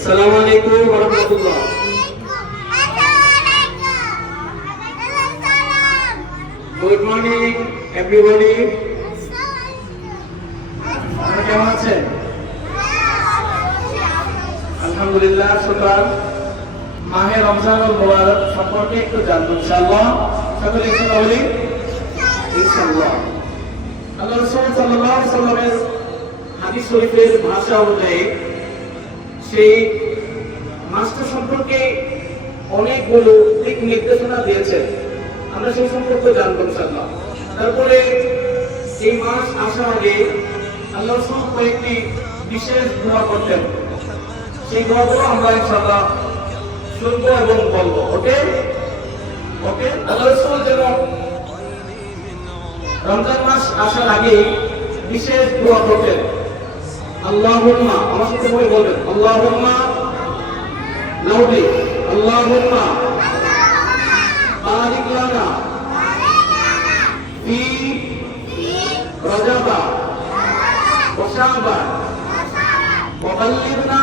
আসসালামু আলাইকুম ওয়া রাহমাতুল্লাহ। Good morning everybody. আপনারা কেমন আছেন? আলহামদুলিল্লাহ। সুতরাং মাহে রমজানুল মুবারক সম্পর্কে একটু জানবো ইনশাআল্লাহ। সকলে ইনশাআল্লাহ বলি ইনশাআল্লাহ। আল্লাহ রাসূল সাল্লাল্লাহু আলাইহি ওয়াসাল্লামের হাদিস শরীফের ভাষা অনুযায়ী সেই মাসটা সম্পর্কে অনেকগুলো দিক নির্দেশনা দিয়েছেন, আমরা সেই সম্পর্কে জানবো ইনশাআল্লাহ। তারপরে এই মাস আসার আগে আল্লাহ রাসূল কয়েকটি বিশেষ দোয়া করতেন, সেই দোয়াগুলো আমরা ইনশাআল্লাহ শুনবো এবং বলবো। ওকে ওকে। আল্লাহ রাসূল যেন রমজান মাস আসার আগে বিশেষ দোয়া করতেন। আল্লাহুম্মা, আমার সাথে বলে বলবেন, আল্লাহুম্মা লাউলি, আল্লাহুম্মা বারিক লানা ফি রজবা ওয়া শাবান ওয়া বাল্লিগনা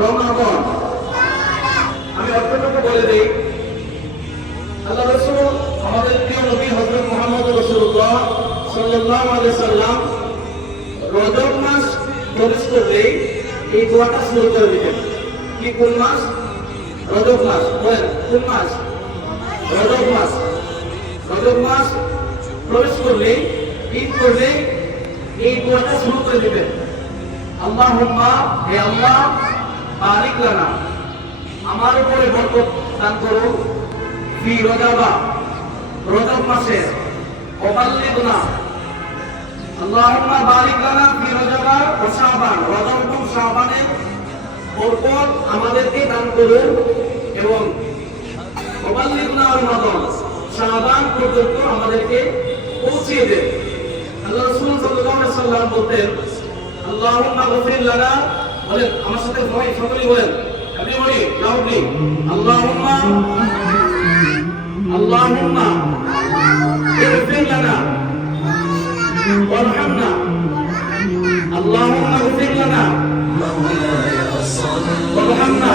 রমাদান। আমি অর্থটুকু বলে দেই। আল্লাহ রাসূল আমাদের প্রিয় নবী হযরত মুহাম্মদ রাসূলুল্লাহ সাল্লাল্লাহু আলাইহি সাল্লাম রজব মাস প্রবেশ করলে এই দোয়াটা শুরু করে দিতেন। কি কোন মাস? রজব মাস। বলেন কোন মাস? রজব মাস। রজব মাস প্রবেশ করলে, ঈদ করলে এই দোয়াটা শুরু করে দিবেন। আল্লাহুম্মা, হে আল্লাহ, বারিক লানা, আমার উপরে বরকত দান করো, ফি রজবা, রজব মাসে, ওয়া বাল্লিগনা, আল্লাহুম্মা বারিক লানা ফি রজবা ওয়া শাবান, রজব এবং শাবানের বরকত আমাদেরকে দান করুন এবং ওয়া বাল্লিগনা রমাদান, শাবান পর্যন্ত আমাদেরকে পৌঁছিয়ে দেন। আল্লাহ রাসূল সাল্লাল্লাহু আলাইহি ওয়াসাল্লাম বলতেন, আল্লাহুম্মা গফির লানা, বলেন আমার সাথে সবাই সকলেই বলেন, আপনি বলি লাউডলি, আল্লাহুম্মা আল্লাহুম্মা গফির লানা ওয়ারহামনা, আল্লাহুম্মা গফির লানা ওয়ারহামনা,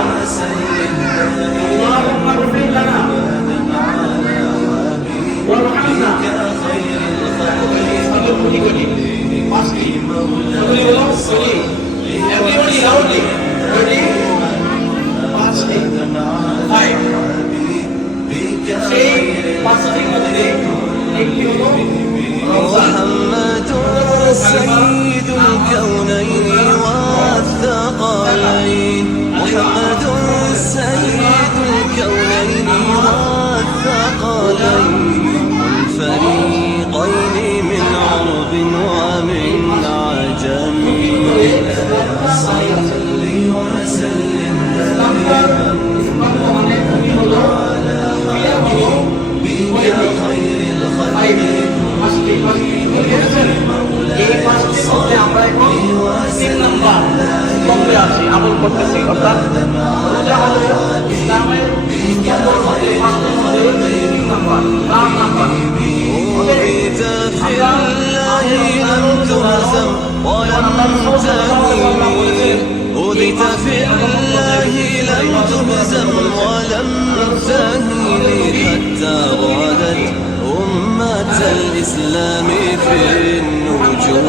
আল্লাহুম্মা গফির লানা ওয়ারহামনা। সকলে বলি পাঁচটি, সকলে বলো বলি, এভরিবডি লাউডলি, রেডি, পাঁচটি, ফাইভ। সেই পাঁচটির মধ্যে একটি হলো محمد سيد الكونين والثقلين، محمد سيد الكونين والثقلين، والفريقين من عرب ومن عجم. صل وسلم دائما على حبيبك خير الخلق. এই পাঁচটির মধ্যে আমরা এখন 3 নাম্বার স্তম্ভে আছি, আমল করতেছি। অর্থাৎ রোজা হলো ইসলামের স্তম্ভের মধ্যে 5টির মধ্যে 3 নাম্বার, 4 নাম্বার। أريد في الله لم تهزم ولم تهين، أريد في الله لم تهزم ولم تهين، حتى غدت أمة الإسلام في النجوم.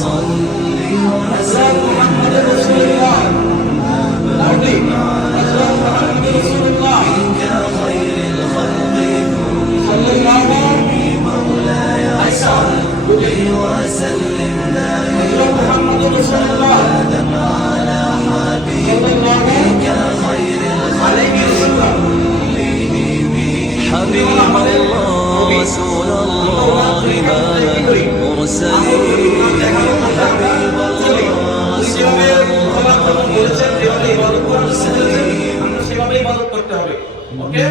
صل وسلم محمد رسول الله، لاودلي محمد رسول الله خير الخلق صلى الله مولاي. صل وسلم دائما محمد رسول الله على حبيبك خير عليه الصلاة حبيب الله رسول الله إمام المرسلين، حبيب الله رسول ওকে।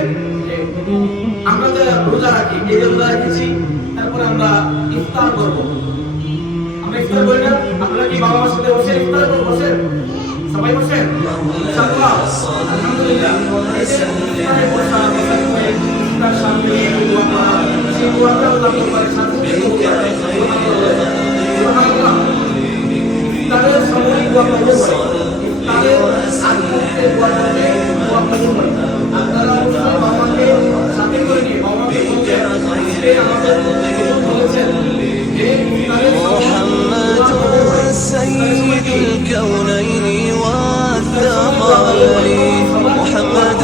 আমরা যে রোজা রাখি, এই যে রোজা রেখেছি, তারপরে আমরা ইফতার করবো। আমরা ইফতার করি না? আপনারা কি বাবা মার সাথে বসে ইফতার করবো? বসেন, সবাই বসেন ইনশাআল্লাহ। আলহামদুলিল্লাহ। ইফতারে বসা, বসার পরে ইফতার সামনে দোয়া করা, সেই দোয়াটা আল্লাহ করবার সাথে সুবহানাল্লাহ। ইফতারের সময় ইফতারের আগ মুহূর্তে দোয়া করতে দোয়া কবুল হয়। আপনারা অবশ্যই মামাকে সাথে করে নিয়ে মামাকে বলছেন আজকে আমাদের বলেছেন যে ইফতারের محمد سيد الكونين والثقلين محمد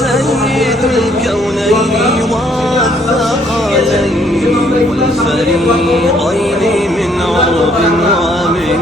سيد الكونين والثقلين والفريقين من عرب ومن